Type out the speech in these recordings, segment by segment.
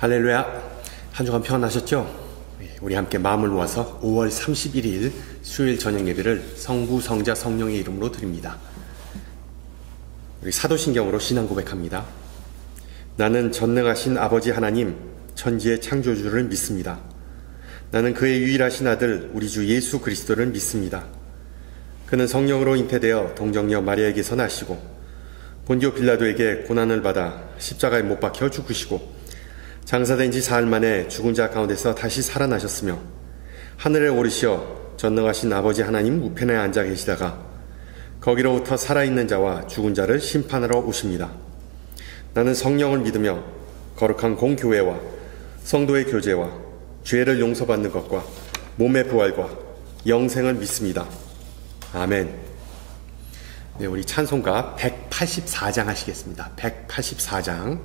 할렐루야. 한 주간 평안하셨죠? 우리 함께 마음을 모아서 5월 31일 수요일 저녁 예배를 성부, 성자, 성령의 이름으로 드립니다. 우리 사도신경으로 신앙 고백합니다. 나는 전능하신 아버지 하나님, 천지의 창조주를 믿습니다. 나는 그의 유일하신 아들 우리 주 예수 그리스도를 믿습니다. 그는 성령으로 잉태되어 동정녀 마리아에게서 나시고 본디오 빌라도에게 고난을 받아 십자가에 못 박혀 죽으시고 장사된 지 사흘 만에 죽은 자 가운데서 다시 살아나셨으며 하늘에 오르시어 전능하신 아버지 하나님 우편에 앉아 계시다가 거기로부터 살아있는 자와 죽은 자를 심판하러 오십니다. 나는 성령을 믿으며 거룩한 공교회와 성도의 교제와 죄를 용서받는 것과 몸의 부활과 영생을 믿습니다. 아멘. 네, 우리 찬송가 184장 하시겠습니다. 184장.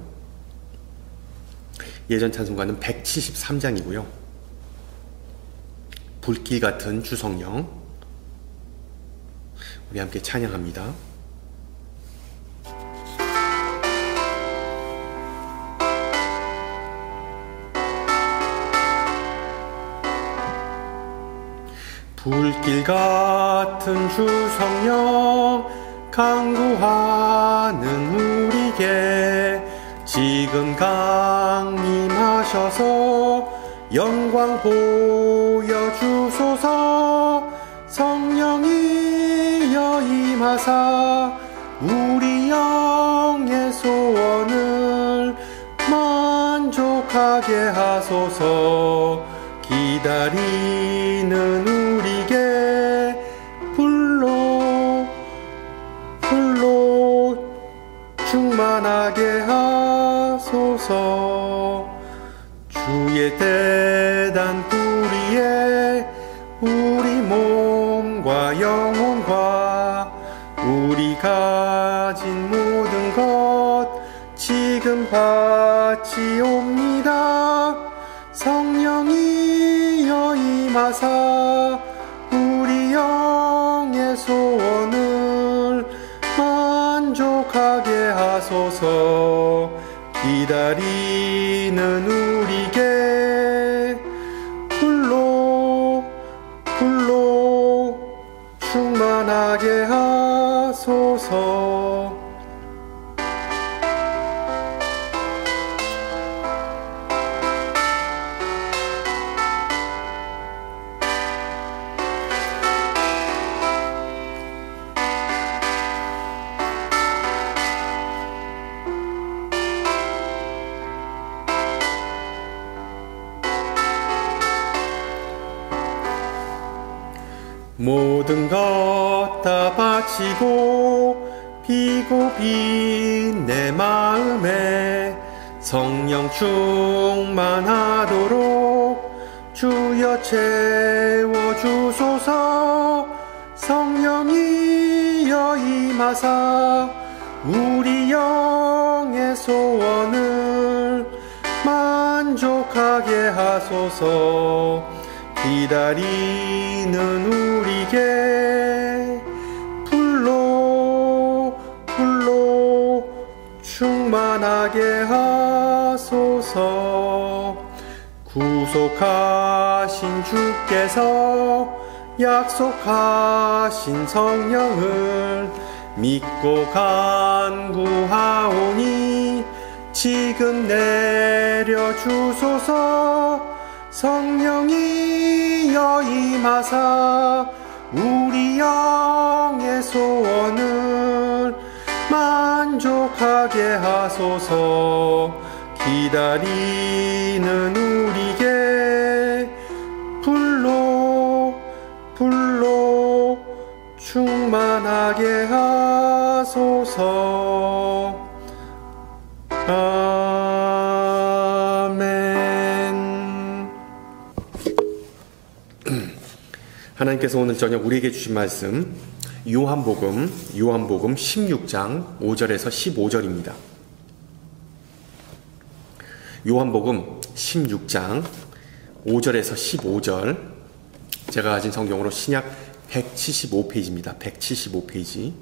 예전 찬송가는 173장이고요. 불길 같은 주성령. 우리 함께 찬양합니다. 불길 같은 주성령 강구하는 우리에게 지금 강림하셔서 영광 보여주소서. 성령이여 임하사 우리 영의 소원을 만족하게 하소서. 기다리는 우리에게 불로 충만하게 하소서. 주의 대단 뿌리에 우리 몸과 영혼과 우리 가진 모든 것 지금 바치옵니다. 성령이여 임하사 우리 영의 소원을 만족하게 하소서. 기다리는 우리에게 불로 충만하게 하소서. 모든 것 다 바치고 피고 빈 내 마음에 성령 충만하도록 주여 채워주소서. 성령이여 임하사 우리 영의 소원을 만족하게 하소서. 기다리는 우리에게 불로 충만하게 하소서. 구속하신 주께서 약속하신 성령을 믿고 간구하오니 지금 내려주소서. 성령이여 임하사 우리 영의 소원을 만족하게 하소서. 기다리는 우리에게 불로 충만하게 하소서. 하나님께서 오늘 저녁 우리에게 주신 말씀 요한복음 16장 5절에서 15절입니다. 요한복음 16장 5절에서 15절. 제가 가진 성경으로 신약 175페이지입니다. 175페이지.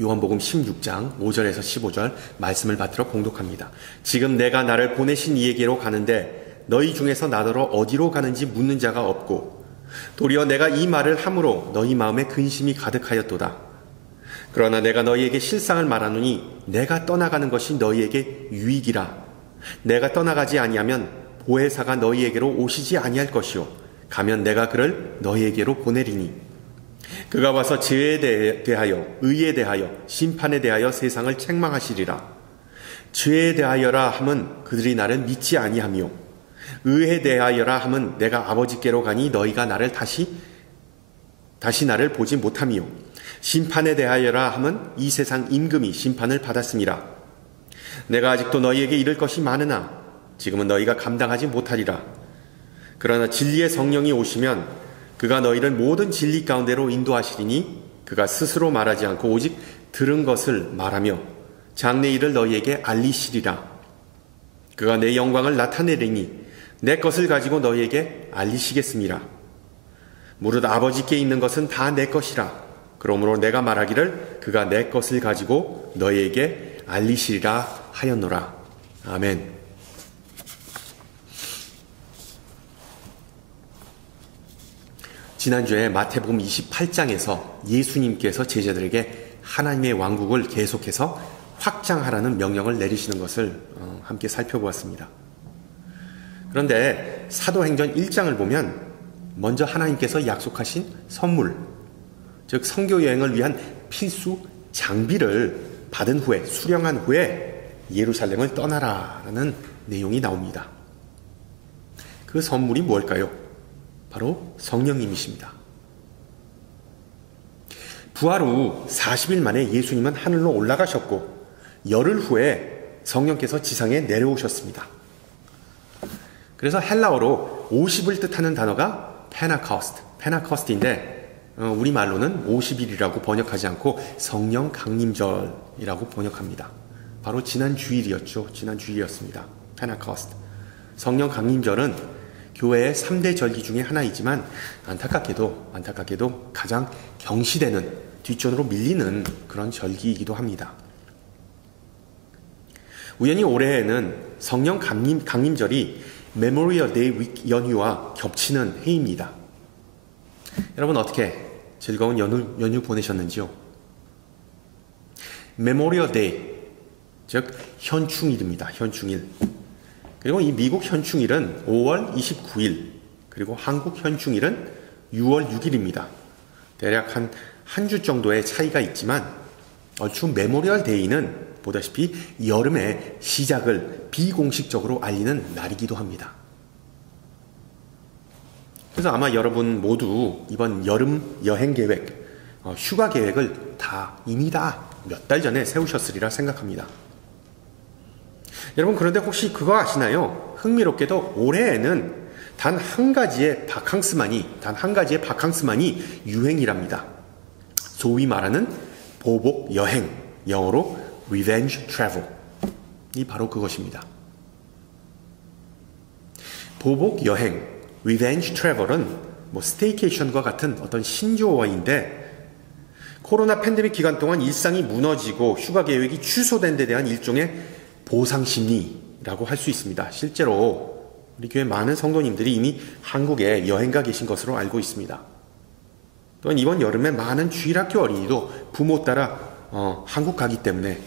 요한복음 16장 5절에서 15절 말씀을 받들어 공독합니다. 지금 내가 나를 보내신 이에게로 가는데 너희 중에서 나더러 어디로 가는지 묻는 자가 없고 도리어 내가 이 말을 함으로 너희 마음에 근심이 가득하였도다. 그러나 내가 너희에게 실상을 말하노니 내가 떠나가는 것이 너희에게 유익이라. 내가 떠나가지 아니하면 보혜사가 너희에게로 오시지 아니할 것이요 가면 내가 그를 너희에게로 보내리니 그가 와서 죄에 대하여 의에 대하여 심판에 대하여 세상을 책망하시리라. 죄에 대하여라 함은 그들이 나를 믿지 아니하며 의에 대하여라 함은 내가 아버지께로 가니 너희가 나를 다시 나를 보지 못하며 심판에 대하여라 함은 이 세상 임금이 심판을 받았음이라. 내가 아직도 너희에게 이를 것이 많으나 지금은 너희가 감당하지 못하리라. 그러나 진리의 성령이 오시면 그가 너희를 모든 진리 가운데로 인도하시리니 그가 스스로 말하지 않고 오직 들은 것을 말하며 장래 일을 너희에게 알리시리라. 그가 내 영광을 나타내리니 내 것을 가지고 너희에게 알리시겠음이라. 무릇 아버지께 있는 것은 다 내 것이라. 그러므로 내가 말하기를 그가 내 것을 가지고 너희에게 알리시리라 하였노라. 아멘. 지난주에 마태복음 28장에서 예수님께서 제자들에게 하나님의 왕국을 계속해서 확장하라는 명령을 내리시는 것을 함께 살펴보았습니다. 그런데 사도행전 1장을 보면 먼저 하나님께서 약속하신 선물, 즉 선교 여행을 위한 필수 장비를 받은 후에, 수령한 후에 예루살렘을 떠나라라는 내용이 나옵니다. 그 선물이 뭘까요? 바로 성령님이십니다. 부활 후 40일 만에 예수님은 하늘로 올라가셨고 열흘 후에 성령께서 지상에 내려오셨습니다. 그래서 헬라어로 50을 뜻하는 단어가 페나커스트인데 우리말로는 50일이라고 번역하지 않고 성령 강림절이라고 번역합니다. 바로 지난 주일이었습니다. 페나커스트. 성령 강림절은 교회의 3대 절기 중에 하나이지만 안타깝게도 가장 경시되는, 뒷전으로 밀리는 그런 절기이기도 합니다. 우연히 올해에는 성령 강림절이 메모리얼 데이 연휴와 겹치는 해입니다. 여러분 어떻게 즐거운 연휴 보내셨는지요? 메모리얼 데이, 즉 현충일입니다. 현충일. 그리고 이 미국 현충일은 5월 29일, 그리고 한국 현충일은 6월 6일입니다. 대략 한 주 정도의 차이가 있지만 얼추 메모리얼 데이는 보다시피 여름의 시작을 비공식적으로 알리는 날이기도 합니다. 그래서 아마 여러분 모두 이번 여름 여행 계획, 휴가 계획을 이미 몇 달 전에 세우셨으리라 생각합니다. 여러분 그런데 혹시 그거 아시나요? 흥미롭게도 올해에는 단 한 가지의 바캉스만이 유행이랍니다. 소위 말하는 보복 여행, 영어로 revenge travel. 이 바로 그것입니다. 보복 여행, revenge travel은 스테이케이션과 같은 어떤 신조어인데 코로나 팬데믹 기간 동안 일상이 무너지고 휴가 계획이 취소된 데 대한 일종의 보상심리라고 할 수 있습니다. 실제로 우리 교회 많은 성도님들이 이미 한국에 여행가 계신 것으로 알고 있습니다. 또한 이번 여름에 많은 주일학교 어린이도 부모 따라 한국 가기 때문에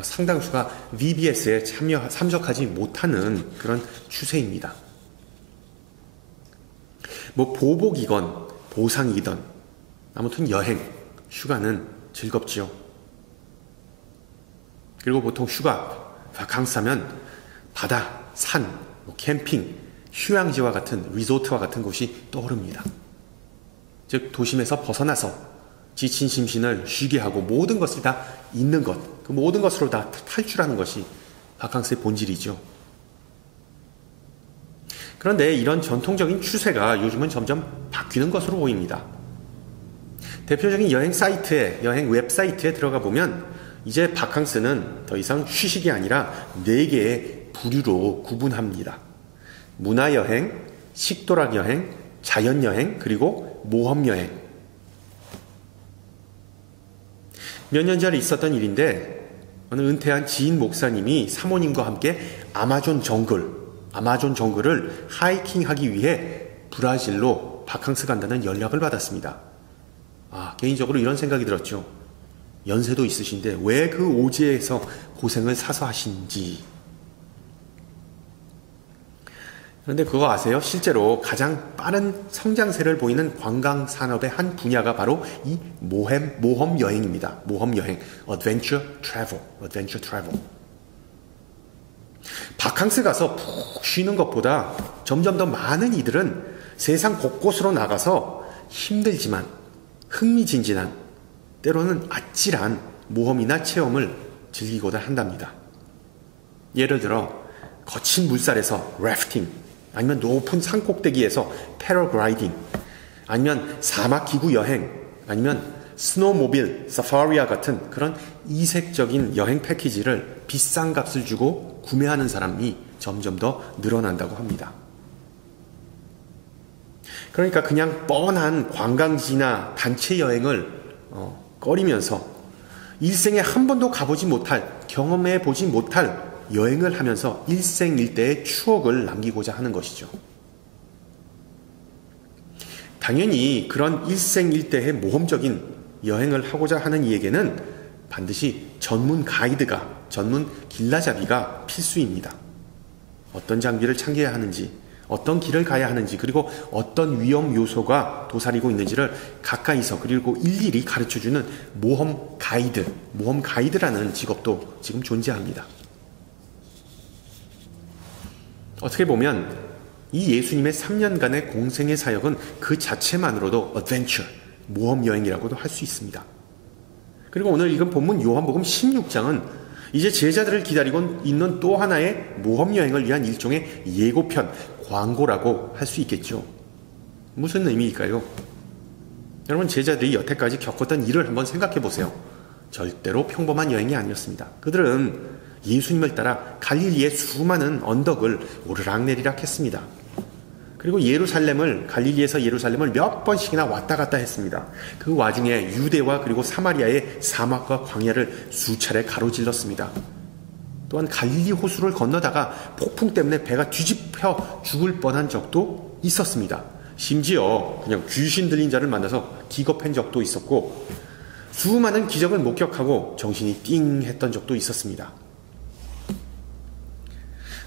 상당수가 VBS에 참석하지 못하는 그런 추세입니다. 보복이건 보상이건 아무튼 여행, 휴가는 즐겁지요. 그리고 보통 휴가, 바캉스 하면 바다, 산, 캠핑, 휴양지와 같은 리조트와 같은 곳이 떠오릅니다. 즉 도심에서 벗어나서 지친 심신을 쉬게 하고 모든 것을 다 잊는 것, 그 모든 것으로 다 탈출하는 것이 바캉스의 본질이죠. 그런데 이런 전통적인 추세가 요즘은 점점 바뀌는 것으로 보입니다. 대표적인 여행 웹사이트에 들어가 보면 이제 바캉스는 더 이상 휴식이 아니라 4개의 부류로 구분합니다. 문화여행, 식도락여행, 자연여행, 그리고 모험여행. 몇 년 전에 있었던 일인데 어느 은퇴한 지인 목사님이 사모님과 함께 아마존 정글을 하이킹하기 위해 브라질로 바캉스 간다는 연락을 받았습니다. 개인적으로 이런 생각이 들었죠. 연세도 있으신데 왜 그 오지에서 고생을 사서 하신지. 그런데 그거 아세요? 실제로 가장 빠른 성장세를 보이는 관광 산업의 한 분야가 바로 이 모험 여행입니다. 모험 여행, adventure travel. 바캉스 가서 푹 쉬는 것보다 점점 더 많은 이들은 세상 곳곳으로 나가서 힘들지만 흥미진진한, 때로는 아찔한 모험이나 체험을 즐기고자 한답니다. 예를 들어 거친 물살에서 래프팅, 아니면 높은 산꼭대기에서 패러글라이딩, 아니면 사막기구 여행, 아니면 스노모빌, 사파리와 같은 그런 이색적인 여행 패키지를 비싼 값을 주고 구매하는 사람이 점점 더 늘어난다고 합니다. 그러니까 그냥 뻔한 관광지나 단체 여행을 꺼리면서 일생에 한 번도 가보지 못할, 경험해 보지 못할 여행을 하면서 일생일대의 추억을 남기고자 하는 것이죠. 당연히 그런 일생일대의 모험적인 여행을 하고자 하는 이에게는 반드시 전문 가이드가, 전문 길라잡이가 필수입니다. 어떤 장비를 챙겨야 하는지, 어떤 길을 가야 하는지, 그리고 어떤 위험 요소가 도사리고 있는지를 가까이서 그리고 일일이 가르쳐주는 모험 가이드라는 직업도 지금 존재합니다. 어떻게 보면 이 예수님의 3년간의 공생의 사역은 그 자체만으로도 어드벤처, 모험 여행이라고도 할 수 있습니다. 그리고 오늘 읽은 본문 요한복음 16장은 이제 제자들을 기다리고 있는 또 하나의 모험 여행을 위한 일종의 예고편, 광고라고 할 수 있겠죠. 무슨 의미일까요? 여러분, 제자들이 여태까지 겪었던 일을 한번 생각해 보세요. 절대로 평범한 여행이 아니었습니다. 그들은 예수님을 따라 갈릴리의 수많은 언덕을 오르락내리락 했습니다. 그리고 갈릴리에서 예루살렘을 몇 번씩이나 왔다 갔다 했습니다. 그 와중에 유대와 그리고 사마리아의 사막과 광야를 수차례 가로질렀습니다. 또한 갈릴리 호수를 건너다가 폭풍 때문에 배가 뒤집혀 죽을 뻔한 적도 있었습니다. 심지어 그냥 귀신 들린 자를 만나서 기겁한 적도 있었고, 수많은 기적을 목격하고 정신이 띵 했던 적도 있었습니다.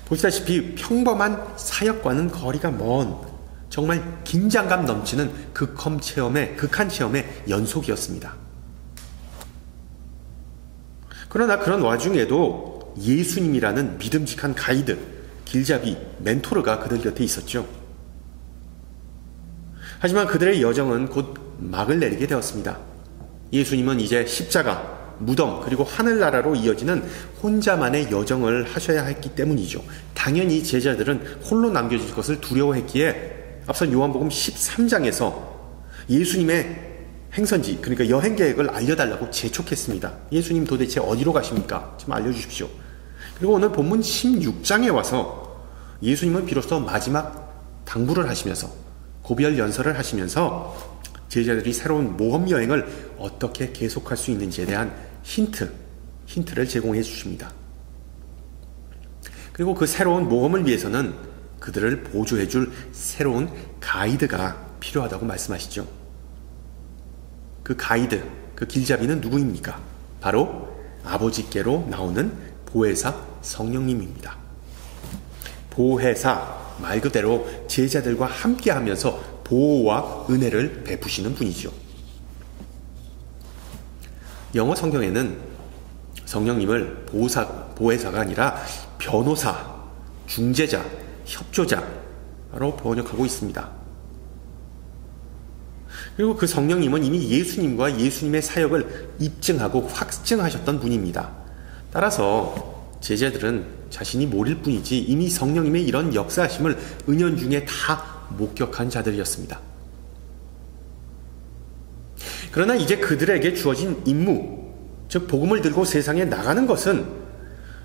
보시다시피 평범한 사역과는 거리가 먼, 정말 긴장감 넘치는 극한 체험의 연속이었습니다. 그러나 그런 와중에도 예수님이라는 믿음직한 가이드, 길잡이, 멘토르가 그들 곁에 있었죠. 하지만 그들의 여정은 곧 막을 내리게 되었습니다. 예수님은 이제 십자가, 무덤, 그리고 하늘나라로 이어지는 혼자만의 여정을 하셔야 했기 때문이죠. 당연히 제자들은 홀로 남겨질 것을 두려워했기에 앞선 요한복음 13장에서 예수님의 행선지, 그러니까 여행 계획을 알려달라고 재촉했습니다. 예수님 도대체 어디로 가십니까? 좀 알려주십시오. 그리고 오늘 본문 16장에 와서 예수님은 비로소 마지막 당부를 하시면서, 고별 연설을 하시면서 제자들이 새로운 모험 여행을 어떻게 계속할 수 있는지에 대한 힌트를 제공해 주십니다. 그리고 그 새로운 모험을 위해서는 그들을 보조해 줄 새로운 가이드가 필요하다고 말씀하시죠. 그 가이드, 그 길잡이는 누구입니까? 바로 아버지께로 나오는 보혜사 성령님입니다. 보혜사, 말 그대로 제자들과 함께 하면서 보호와 은혜를 베푸시는 분이죠. 영어 성경에는 성령님을 보혜사가 아니라 변호사, 중재자, 협조자로 번역하고 있습니다. 그리고 그 성령님은 이미 예수님과 예수님의 사역을 입증하고 확증하셨던 분입니다. 따라서 제자들은 자신이 모를 뿐이지 이미 성령님의 이런 역사하심을 은연중에 다 목격한 자들이었습니다. 그러나 이제 그들에게 주어진 임무, 즉 복음을 들고 세상에 나가는 것은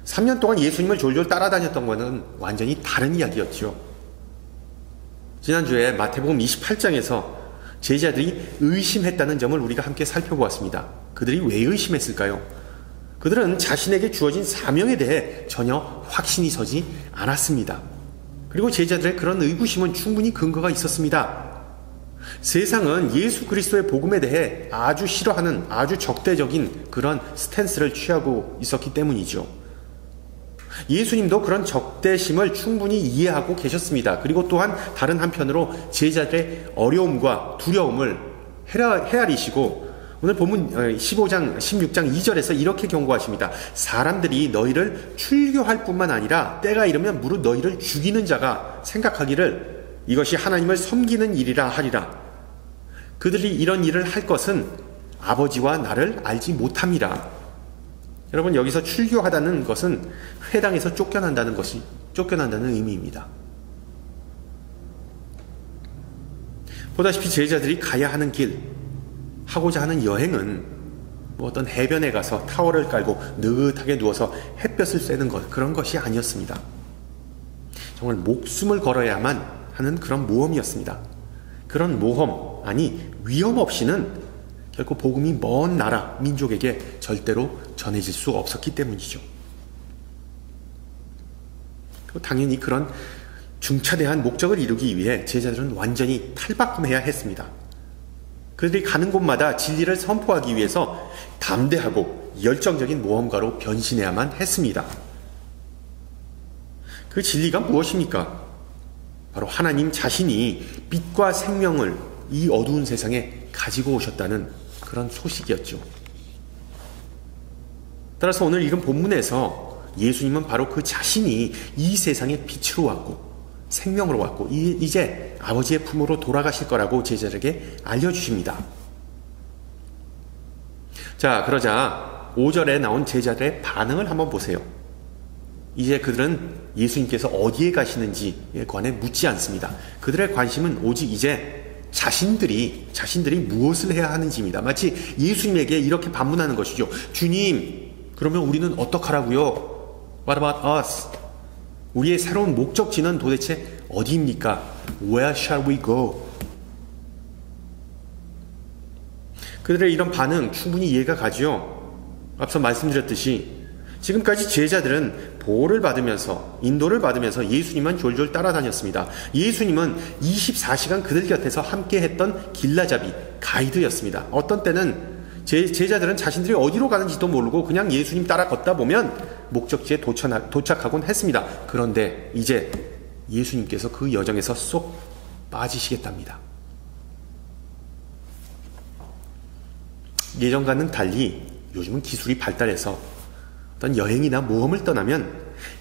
3년 동안 예수님을 졸졸 따라다녔던 것은 완전히 다른 이야기였죠. 지난주에 마태복음 28장에서 제자들이 의심했다는 점을 우리가 함께 살펴보았습니다. 그들이 왜 의심했을까요? 그들은 자신에게 주어진 사명에 대해 전혀 확신이 서지 않았습니다. 그리고 제자들의 그런 의구심은 충분히 근거가 있었습니다. 세상은 예수 그리스도의 복음에 대해 아주 싫어하는 아주 적대적인 그런 스탠스를 취하고 있었기 때문이죠. 예수님도 그런 적대심을 충분히 이해하고 계셨습니다. 그리고 또한 다른 한편으로 제자들의 어려움과 두려움을 헤아리시고 오늘 본문 15장, 16장 2절에서 이렇게 경고하십니다. 사람들이 너희를 출교할 뿐만 아니라 때가 이르면 무릇 너희를 죽이는 자가 생각하기를 이것이 하나님을 섬기는 일이라 하리라. 그들이 이런 일을 할 것은 아버지와 나를 알지 못함이라. 여러분, 여기서 출교하다는 것은 회당에서 쫓겨난다는 의미입니다. 보다시피 제자들이 가야 하는 길, 하고자 하는 여행은 어떤 해변에 가서 타워를 깔고 느긋하게 누워서 햇볕을 쐬는 것, 그런 것이 아니었습니다. 정말 목숨을 걸어야만 하는 그런 모험이었습니다. 그런 모험, 아니 위험 없이는 결코 복음이 먼 나라, 민족에게 절대로 전해질 수 없었기 때문이죠. 그리고 당연히 그런 중차대한 목적을 이루기 위해 제자들은 완전히 탈바꿈해야 했습니다. 그들이 가는 곳마다 진리를 선포하기 위해서 담대하고 열정적인 모험가로 변신해야만 했습니다. 그 진리가 무엇입니까? 바로 하나님 자신이 빛과 생명을 이 어두운 세상에 가지고 오셨다는 그런 소식이었죠. 따라서 오늘 읽은 본문에서 예수님은 바로 그 자신이 이 세상의 빛으로 왔고 생명으로 왔고 이제 아버지의 품으로 돌아가실 거라고 제자들에게 알려주십니다. 자, 그러자 5절에 나온 제자들의 반응을 한번 보세요. 이제 그들은 예수님께서 어디에 가시는지에 관해 묻지 않습니다. 그들의 관심은 오직 이제 자신들이 무엇을 해야 하는지입니다. 마치 예수님에게 이렇게 반문하는 것이죠. 주님, 그러면 우리는 어떡하라고요? What about us? 우리의 새로운 목적지는 도대체 어디입니까? Where shall we go? 그들의 이런 반응 충분히 이해가 가죠. 앞서 말씀드렸듯이 지금까지 제자들은 보호를 받으면서 인도를 받으면서 예수님만 졸졸 따라다녔습니다. 예수님은 24시간 그들 곁에서 함께했던 길라잡이, 가이드였습니다. 어떤 때는 제자들은 자신들이 어디로 가는지도 모르고 그냥 예수님 따라 걷다 보면 목적지에 도착하곤 했습니다. 그런데 이제 예수님께서 그 여정에서 쏙 빠지시겠답니다. 예전과는 달리 요즘은 기술이 발달해서 어떤 여행이나 모험을 떠나면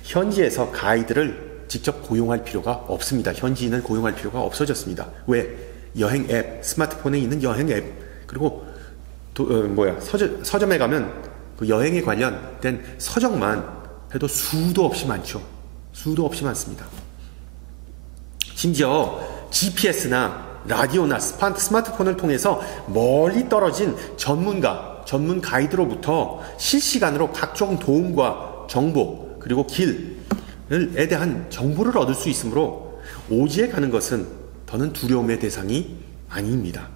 현지에서 가이드를 직접 고용할 필요가 없습니다. 현지인을 고용할 필요가 없어졌습니다. 왜? 여행 앱, 스마트폰에 있는 여행 앱, 그리고 서점에 가면 그 여행에 관련된 서적만 해도 수도 없이 많죠. 수도 없이 많습니다. 심지어 GPS나 라디오나 스마트폰을 통해서 멀리 떨어진 전문 가이드로부터 실시간으로 각종 도움과 정보, 그리고 길에 대한 정보를 얻을 수 있으므로 오지에 가는 것은 더는 두려움의 대상이 아닙니다.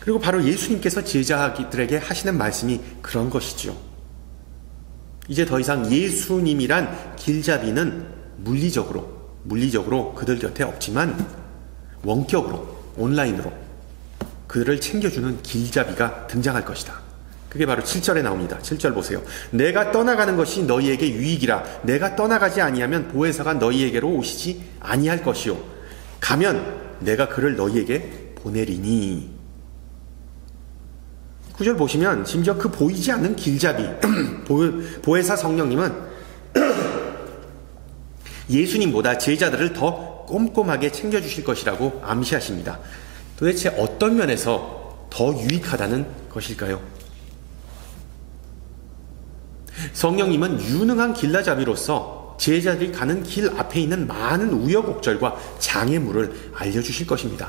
그리고 바로 예수님께서 제자들에게 하시는 말씀이 그런 것이죠. 이제 더 이상 예수님이란 길잡이는 물리적으로 그들 곁에 없지만 원격으로, 온라인으로 그들을 챙겨주는 길잡이가 등장할 것이다. 그게 바로 7절에 나옵니다. 7절 보세요. 내가 떠나가는 것이 너희에게 유익이라. 내가 떠나가지 아니하면 보혜사가 너희에게로 오시지 아니할 것이요. 가면 내가 그를 너희에게 보내리니. 9절 보시면 심지어 그 보이지 않는 길잡이 보혜사 성령님은 예수님보다 제자들을 더 꼼꼼하게 챙겨주실 것이라고 암시하십니다. 도대체 어떤 면에서 더 유익하다는 것일까요? 성령님은 유능한 길라잡이로서 제자들이 가는 길 앞에 있는 많은 우여곡절과 장애물을 알려주실 것입니다.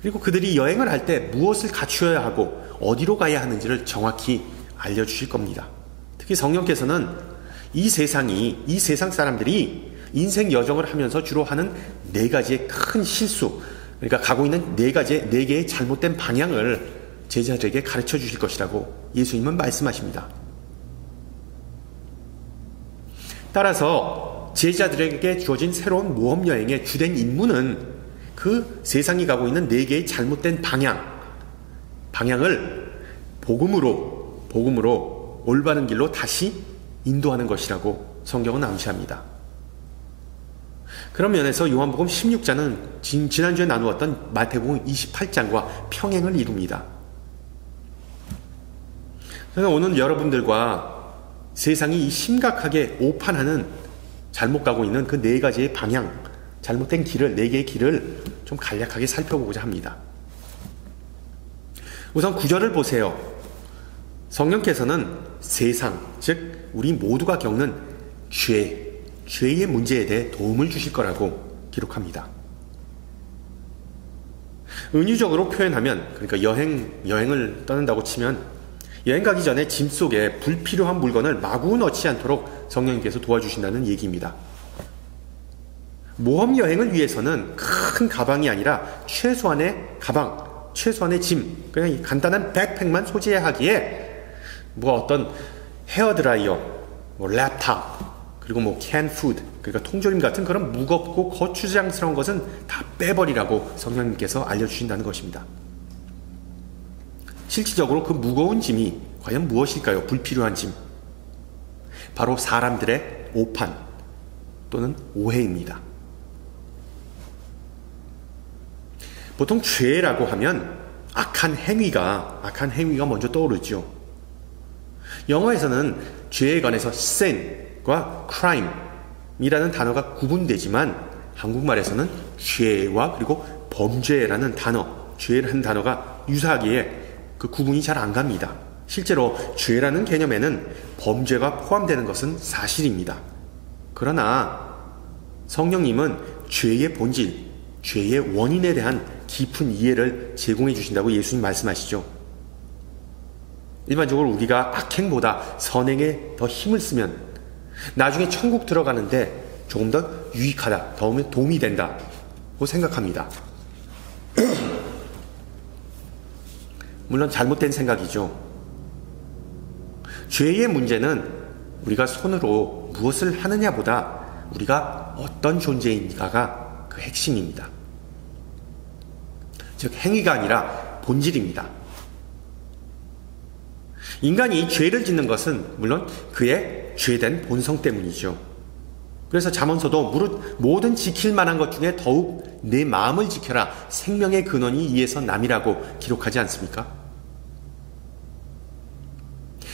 그리고 그들이 여행을 할 때 무엇을 갖추어야 하고 어디로 가야 하는지를 정확히 알려주실 겁니다. 특히 성령께서는 이 세상 사람들이 인생 여정을 하면서 주로 하는 4가지의 큰 실수, 그러니까 가고 있는 4개의 잘못된 방향을 제자들에게 가르쳐 주실 것이라고 예수님은 말씀하십니다. 따라서 제자들에게 주어진 새로운 모험 여행의 주된 임무는 그 세상이 가고 있는 네 개의 잘못된 방향을 복음으로 올바른 길로 다시 인도하는 것이라고 성경은 암시합니다. 그런 면에서 요한복음 16장은 지난주에 나누었던 마태복음 28장과 평행을 이룹니다. 저는 오늘 여러분들과 세상이 심각하게 오판하는 잘못 가고 있는 그 네 가지의 방향, 잘못된 길을, 네 개의 길을 좀 간략하게 살펴보고자 합니다. 우선 9절을 보세요. 성령께서는 세상, 즉 우리 모두가 겪는 죄의 문제에 대해 도움을 주실 거라고 기록합니다. 은유적으로 표현하면, 그러니까 여행을 떠난다고 치면 여행 가기 전에 짐 속에 불필요한 물건을 마구 넣지 않도록 성령님께서 도와주신다는 얘기입니다. 모험 여행을 위해서는 큰 가방이 아니라 최소한의 짐, 그냥 간단한 백팩만 소지해야 하기에 어떤 헤어드라이어, 랩탑, 그리고 캔푸드, 그러니까 통조림 같은 그런 무겁고 거추장스러운 것은 다 빼버리라고 성령님께서 알려주신다는 것입니다. 실질적으로 그 무거운 짐이 과연 무엇일까요? 불필요한 짐. 바로 사람들의 오판 또는 오해입니다. 보통 죄라고 하면 악한 행위가 먼저 떠오르죠. 영어에서는 죄에 관해서 sin과 crime이라는 단어가 구분되지만 한국말에서는 죄와 그리고 범죄라는 죄라는 단어가 유사하기에 그 구분이 잘 안 갑니다. 실제로 죄라는 개념에는 범죄가 포함되는 것은 사실입니다. 그러나 성령님은 죄의 본질, 죄의 원인에 대한 깊은 이해를 제공해 주신다고 예수님 말씀하시죠. 일반적으로 우리가 악행보다 선행에 더 힘을 쓰면 나중에 천국 들어가는데 조금 더 유익하다, 도움이 된다고 생각합니다. 물론 잘못된 생각이죠. 죄의 문제는 우리가 손으로 무엇을 하느냐보다 우리가 어떤 존재인가가 그 핵심입니다. 즉 행위가 아니라 본질입니다. 인간이 죄를 짓는 것은 물론 그의 죄된 본성 때문이죠. 그래서 잠언서도 모든 지킬 만한 것 중에 더욱 내 마음을 지켜라, 생명의 근원이 이에서 남이라고 기록하지 않습니까?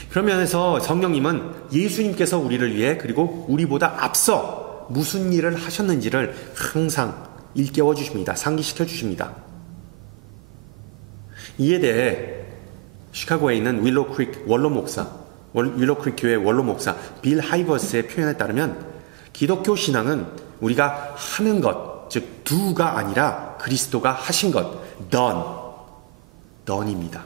그런 면에서 성령님은 예수님께서 우리를 위해 그리고 우리보다 앞서 무슨 일을 하셨는지를 항상 일깨워 주십니다. 상기시켜 주십니다. 이에 대해 시카고에 있는 윌로크릭 교회 원로 목사 빌 하이버스의 표현에 따르면 기독교 신앙은 우리가 하는 것, 즉 do가 아니라 그리스도가 하신 것, done입니다.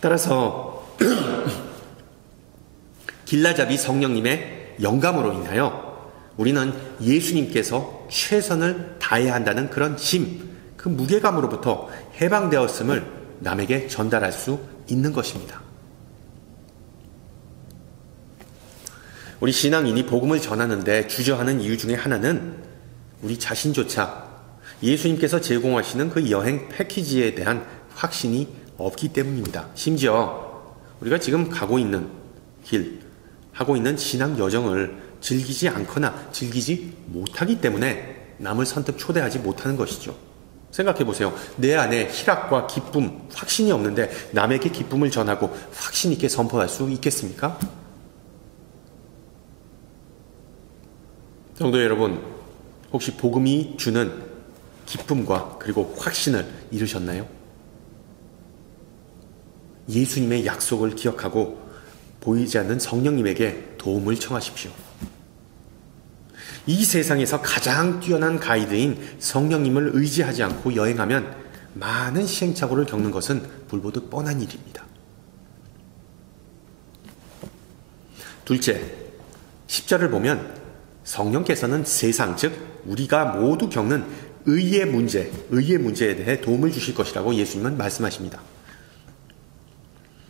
따라서 길라잡이 성령님의 영감으로 인하여 우리는 예수님께서 최선을 다해야 한다는 그런 그 무게감으로부터 해방되었음을 남에게 전달할 수 있는 것입니다. 우리 신앙인이 복음을 전하는데 주저하는 이유 중에 하나는 우리 자신조차 예수님께서 제공하시는 그 여행 패키지에 대한 확신이 없기 때문입니다. 심지어 우리가 지금 가고 있는 길, 하고 있는 신앙 여정을 즐기지 않거나 즐기지 못하기 때문에 남을 선뜻 초대하지 못하는 것이죠. 생각해 보세요. 내 안에 희락과 기쁨, 확신이 없는데 남에게 기쁨을 전하고 확신 있게 선포할 수 있겠습니까? 성도 여러분, 혹시 복음이 주는 기쁨과 그리고 확신을 잃으셨나요? 예수님의 약속을 기억하고 보이지 않는 성령님에게 도움을 청하십시오. 이 세상에서 가장 뛰어난 가이드인 성령님을 의지하지 않고 여행하면 많은 시행착오를 겪는 것은 불보듯 뻔한 일입니다. 둘째, 10절을 보면 성령께서는 세상, 즉 우리가 모두 겪는 의의 문제에 대해 도움을 주실 것이라고 예수님은 말씀하십니다.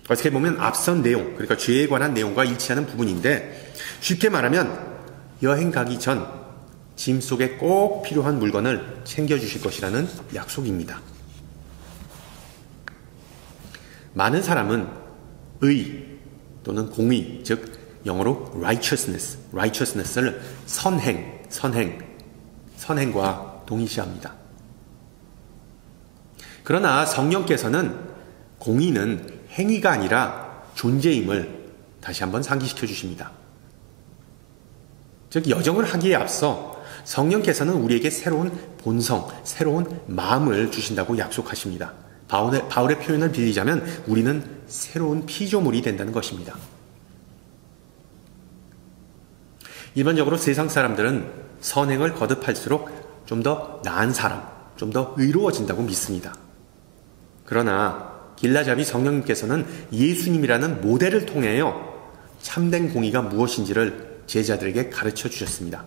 어떻게 보면 앞선 내용, 그러니까 죄에 관한 내용과 일치하는 부분인데, 쉽게 말하면 여행 가기 전 짐 속에 꼭 필요한 물건을 챙겨주실 것이라는 약속입니다. 많은 사람은 의 또는 공의, 즉 영어로 righteousness를 선행과 동일시합니다. 그러나 성령께서는 공의는 행위가 아니라 존재임을 다시 한번 상기시켜 주십니다. 즉 여정을 하기에 앞서 성령께서는 우리에게 새로운 본성, 새로운 마음을 주신다고 약속하십니다. 바울의 표현을 빌리자면 우리는 새로운 피조물이 된다는 것입니다. 일반적으로 세상 사람들은 선행을 거듭할수록 좀 더 나은 사람, 좀 더 의로워진다고 믿습니다. 그러나 길라잡이 성령님께서는 예수님이라는 모델을 통하여 참된 공의가 무엇인지를 제자들에게 가르쳐 주셨습니다.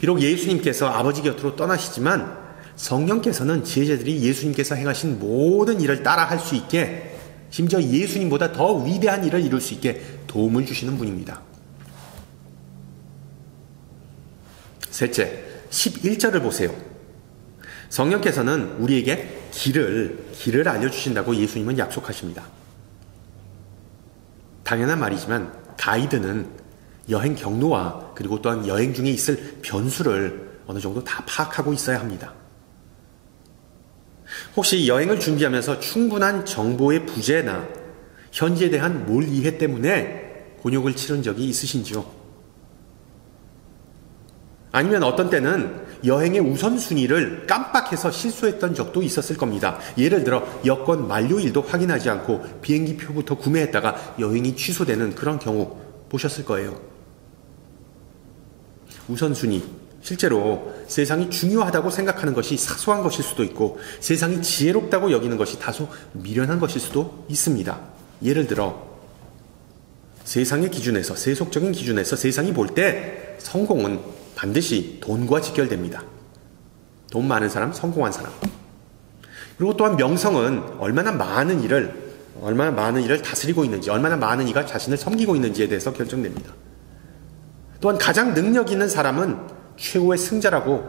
비록 예수님께서 아버지 곁으로 떠나시지만 성령께서는 제자들이 예수님께서 행하신 모든 일을 따라 할 수 있게, 심지어 예수님보다 더 위대한 일을 이룰 수 있게 도움을 주시는 분입니다. 셋째, 11절을 보세요. 성령께서는 우리에게 길을 알려주신다고 예수님은 약속하십니다. 당연한 말이지만 가이드는 여행 경로와 그리고 또한 여행 중에 있을 변수를 어느 정도 다 파악하고 있어야 합니다. 혹시 여행을 준비하면서 충분한 정보의 부재나 현지에 대한 몰이해 때문에 곤욕을 치른 적이 있으신지요? 아니면 어떤 때는 여행의 우선순위를 깜빡해서 실수했던 적도 있었을 겁니다. 예를 들어 여권 만료일도 확인하지 않고 비행기표부터 구매했다가 여행이 취소되는 그런 경우 보셨을 거예요. 우선순위, 실제로 세상이 중요하다고 생각하는 것이 사소한 것일 수도 있고 세상이 지혜롭다고 여기는 것이 다소 미련한 것일 수도 있습니다. 예를 들어 세상의 기준에서, 세속적인 기준에서 세상이 볼 때 성공은 반드시 돈과 직결됩니다. 돈 많은 사람, 성공한 사람. 그리고 또한 명성은 얼마나 많은 일을 다스리고 있는지, 얼마나 많은 이가 자신을 섬기고 있는지에 대해서 결정됩니다. 또한 가장 능력 있는 사람은 최고의 승자라고,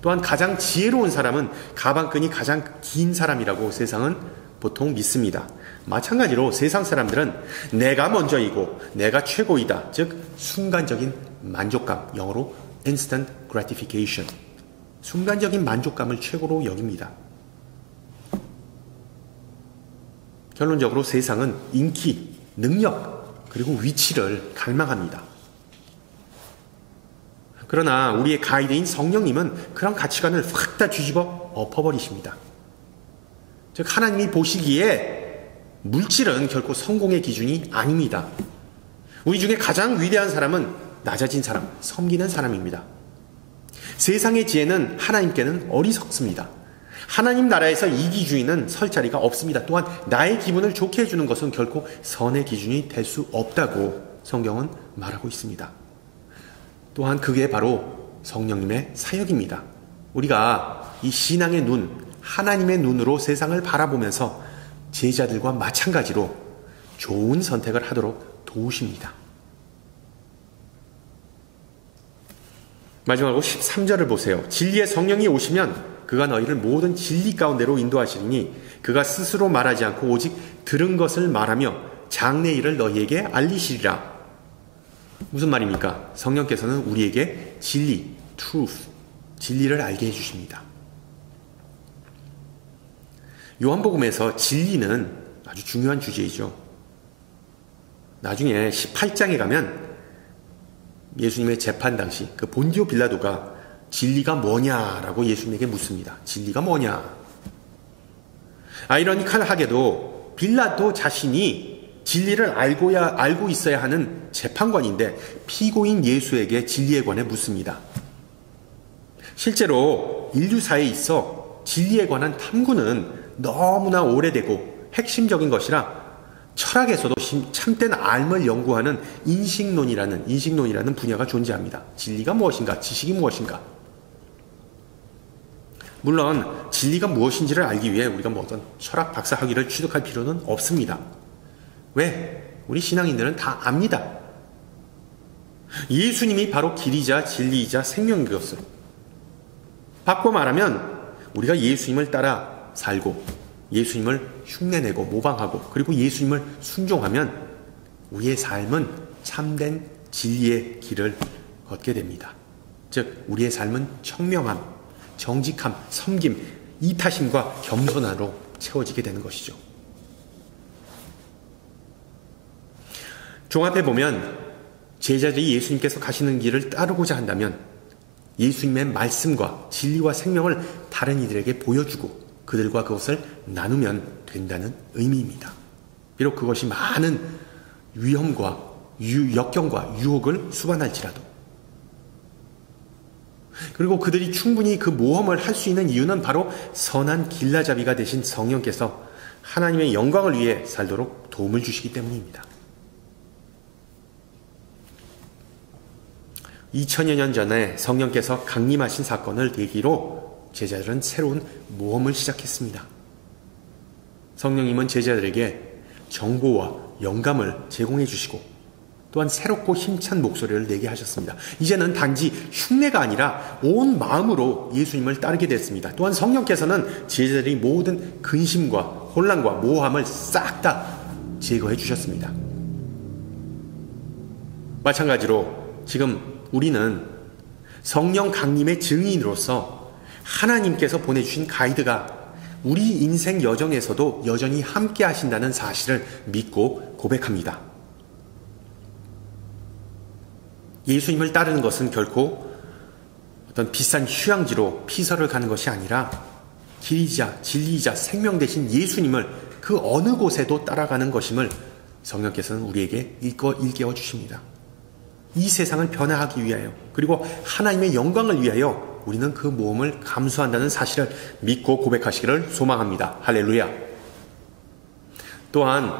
또한 가장 지혜로운 사람은 가방끈이 가장 긴 사람이라고 세상은 보통 믿습니다. 마찬가지로 세상 사람들은 내가 먼저이고 내가 최고이다, 즉 순간적인 만족감, 영어로 instant gratification, 순간적인 만족감을 최고로 여깁니다. 결론적으로 세상은 인기, 능력, 그리고 위치를 갈망합니다. 그러나 우리의 가이드인 성령님은 그런 가치관을 확 다 뒤집어 엎어버리십니다. 즉 하나님이 보시기에 물질은 결코 성공의 기준이 아닙니다. 우리 중에 가장 위대한 사람은 낮아진 사람, 섬기는 사람입니다. 세상의 지혜는 하나님께는 어리석습니다. 하나님 나라에서 이기주의는 설 자리가 없습니다. 또한 나의 기분을 좋게 해주는 것은 결코 선의 기준이 될 수 없다고 성경은 말하고 있습니다. 또한 그게 바로 성령님의 사역입니다. 우리가 이 신앙의 눈, 하나님의 눈으로 세상을 바라보면서 제자들과 마찬가지로 좋은 선택을 하도록 도우십니다. 마지막으로 13절을 보세요. 진리의 성령이 오시면 그가 너희를 모든 진리 가운데로 인도하시리니 그가 스스로 말하지 않고 오직 들은 것을 말하며 장래 일을 너희에게 알리시리라. 무슨 말입니까? 성령께서는 우리에게 진리, truth, 진리를 알게 해주십니다. 요한복음에서 진리는 아주 중요한 주제이죠. 나중에 18장에 가면 예수님의 재판 당시 그 본디오 빌라도가 진리가 뭐냐라고 예수님에게 묻습니다. 진리가 뭐냐? 아이러니컬하게도 빌라도 자신이 진리를 알고 있어야 하는 재판관인데 피고인 예수에게 진리에 관해 묻습니다. 실제로 인류사에 있어 진리에 관한 탐구는 너무나 오래되고 핵심적인 것이라 철학에서도 참된 삶을 연구하는 인식론이라는 분야가 존재합니다. 진리가 무엇인가? 지식이 무엇인가? 물론 진리가 무엇인지를 알기 위해 우리가 뭐 어떤 철학 박사 학위를 취득할 필요는 없습니다. 왜? 우리 신앙인들은 다 압니다. 예수님이 바로 길이자 진리이자 생명인 것을. 바꿔 말하면 우리가 예수님을 따라 살고 예수님을 흉내내고 모방하고 그리고 예수님을 순종하면 우리의 삶은 참된 진리의 길을 걷게 됩니다. 즉 우리의 삶은 청명함, 정직함, 섬김, 이타심과 겸손함으로 채워지게 되는 것이죠. 종합해 보면 제자들이 예수님께서 가시는 길을 따르고자 한다면 예수님의 말씀과 진리와 생명을 다른 이들에게 보여주고 그들과 그것을 나누면 된다는 의미입니다. 비록 그것이 많은 위험과 역경과 유혹을 수반할지라도. 그리고 그들이 충분히 그 모험을 할 수 있는 이유는 바로 선한 길라잡이가 되신 성령께서 하나님의 영광을 위해 살도록 도움을 주시기 때문입니다. 2000여 년 전에 성령께서 강림하신 사건을 계기로 제자들은 새로운 모험을 시작했습니다. 성령님은 제자들에게 정보와 영감을 제공해 주시고 또한 새롭고 힘찬 목소리를 내게 하셨습니다. 이제는 단지 흉내가 아니라 온 마음으로 예수님을 따르게 됐습니다. 또한 성령께서는 제자들이 모든 근심과 혼란과 모함을 싹 다 제거해 주셨습니다. 마찬가지로 지금 우리는 성령 강림의 증인으로서 하나님께서 보내주신 가이드가 우리 인생 여정에서도 여전히 함께 하신다는 사실을 믿고 고백합니다. 예수님을 따르는 것은 결코 어떤 비싼 휴양지로 피서를 가는 것이 아니라 길이자 진리이자 생명 되신 예수님을 그 어느 곳에도 따라가는 것임을 성령께서는 우리에게 일깨워 주십니다. 이 세상을 변화하기 위하여 그리고 하나님의 영광을 위하여 우리는 그 모험을 감수한다는 사실을 믿고 고백하시기를 소망합니다. 할렐루야. 또한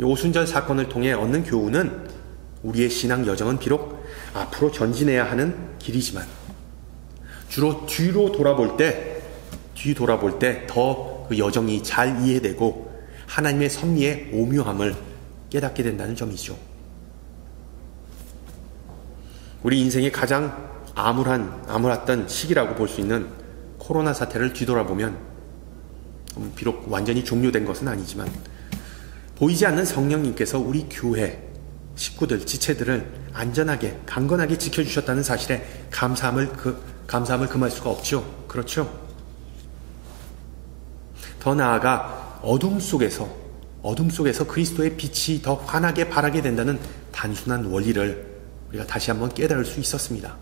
오순절 사건을 통해 얻는 교훈은 우리의 신앙 여정은 비록 앞으로 전진해야 하는 길이지만 주로 뒤로 돌아볼 때 더 그 여정이 잘 이해되고 하나님의 섭리의 오묘함을 깨닫게 된다는 점이죠. 우리 인생의 가장 암울했던 시기라고 볼 수 있는 코로나 사태를 뒤돌아보면 비록 완전히 종료된 것은 아니지만 보이지 않는 성령님께서 우리 교회 식구들, 지체들을 안전하게 강건하게 지켜주셨다는 사실에 감사함을 금할 수가 없죠. 그렇죠? 더 나아가 어둠 속에서 그리스도의 빛이 더 환하게 발하게 된다는 단순한 원리를 우리가 다시 한번 깨달을 수 있었습니다.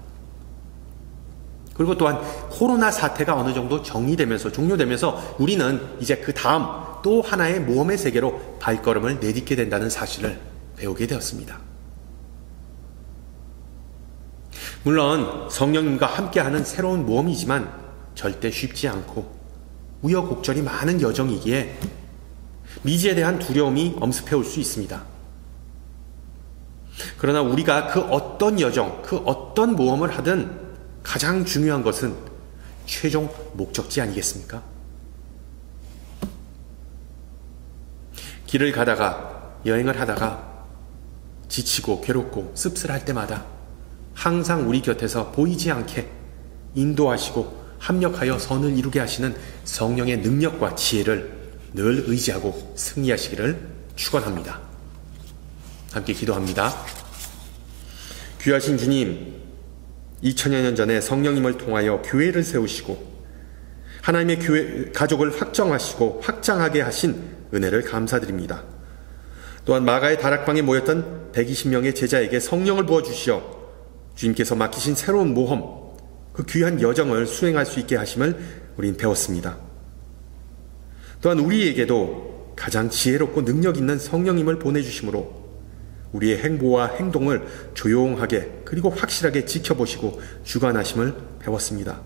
그리고 또한 코로나 사태가 어느 정도 종료되면서 우리는 이제 그 다음 또 하나의 모험의 세계로 발걸음을 내딛게 된다는 사실을 배우게 되었습니다. 물론 성령님과 함께하는 새로운 모험이지만 절대 쉽지 않고 우여곡절이 많은 여정이기에 미지에 대한 두려움이 엄습해올 수 있습니다. 그러나 우리가 그 어떤 여정, 그 어떤 모험을 하든 가장 중요한 것은 최종 목적지 아니겠습니까? 길을 가다가 여행을 하다가 지치고 괴롭고 씁쓸할 때마다 항상 우리 곁에서 보이지 않게 인도하시고 합력하여 선을 이루게 하시는 성령의 능력과 지혜를 늘 의지하고 승리하시기를 축원합니다. 함께 기도합니다. 귀하신 주님, 2000여 년 전에 성령님을 통하여 교회를 세우시고 하나님의 교회 가족을 확정하시고 확장하게 하신 은혜를 감사드립니다. 또한 마가의 다락방에 모였던 120명의 제자에게 성령을 부어주시어 주님께서 맡기신 새로운 모험, 그 귀한 여정을 수행할 수 있게 하심을 우린 배웠습니다. 또한 우리에게도 가장 지혜롭고 능력 있는 성령님을 보내주심으로 우리의 행보와 행동을 조용하게 그리고 확실하게 지켜보시고 주관하심을 배웠습니다.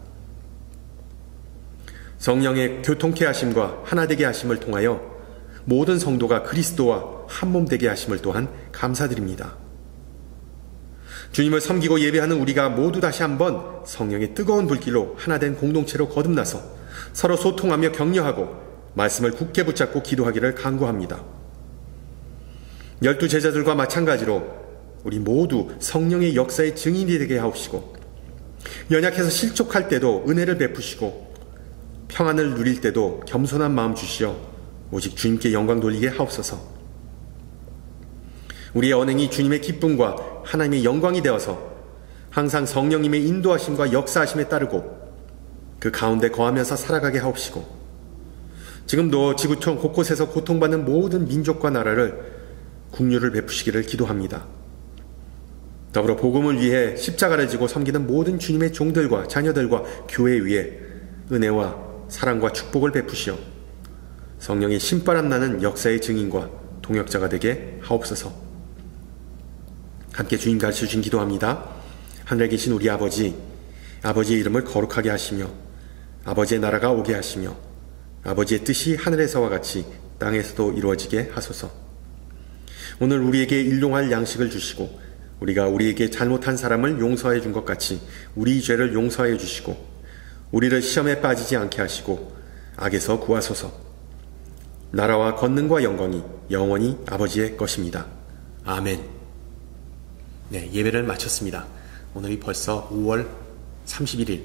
성령의 교통케 하심과 하나되게 하심을 통하여 모든 성도가 그리스도와 한몸 되게 하심을 또한 감사드립니다. 주님을 섬기고 예배하는 우리가 모두 다시 한번 성령의 뜨거운 불길로 하나된 공동체로 거듭나서 서로 소통하며 격려하고 말씀을 굳게 붙잡고 기도하기를 간구합니다. 12 제자들과 마찬가지로 우리 모두 성령의 역사의 증인이 되게 하옵시고, 연약해서 실족할 때도 은혜를 베푸시고, 평안을 누릴 때도 겸손한 마음 주시어 오직 주님께 영광 돌리게 하옵소서. 우리의 언행이 주님의 기쁨과 하나님의 영광이 되어서 항상 성령님의 인도하심과 역사하심에 따르고 그 가운데 거하면서 살아가게 하옵시고, 지금도 지구촌 곳곳에서 고통받는 모든 민족과 나라를 긍휼을 베푸시기를 기도합니다. 더불어 복음을 위해 십자가를 지고 섬기는 모든 주님의 종들과 자녀들과 교회 위에 은혜와 사랑과 축복을 베푸시어 성령의 신바람 나는 역사의 증인과 동역자가 되게 하옵소서. 함께 주님 가르쳐주신 기도합니다. 하늘에 계신 우리 아버지, 아버지의 이름을 거룩하게 하시며 아버지의 나라가 오게 하시며 아버지의 뜻이 하늘에서와 같이 땅에서도 이루어지게 하소서. 오늘 우리에게 일용할 양식을 주시고 우리가 우리에게 잘못한 사람을 용서해 준 것 같이 우리 죄를 용서해 주시고 우리를 시험에 빠지지 않게 하시고 악에서 구하소서. 나라와 권능과 영광이 영원히 아버지의 것입니다. 아멘. 네, 예배를 마쳤습니다. 오늘이 벌써 5월 31일,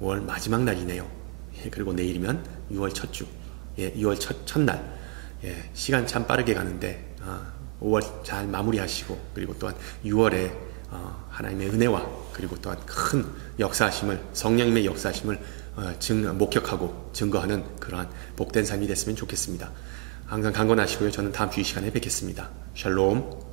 5월 마지막 날이네요. 그리고 내일이면 6월 첫 주, 6월 첫날. 시간 참 빠르게 가는데 5월 잘 마무리하시고, 그리고 또한 6월에 하나님의 은혜와 그리고 또한 큰 역사하심을, 성령님의 역사하심을 목격하고 증거하는 그러한 복된 삶이 됐으면 좋겠습니다. 항상 강건하시고요. 저는 다음 주 이 시간에 뵙겠습니다. 샬롬.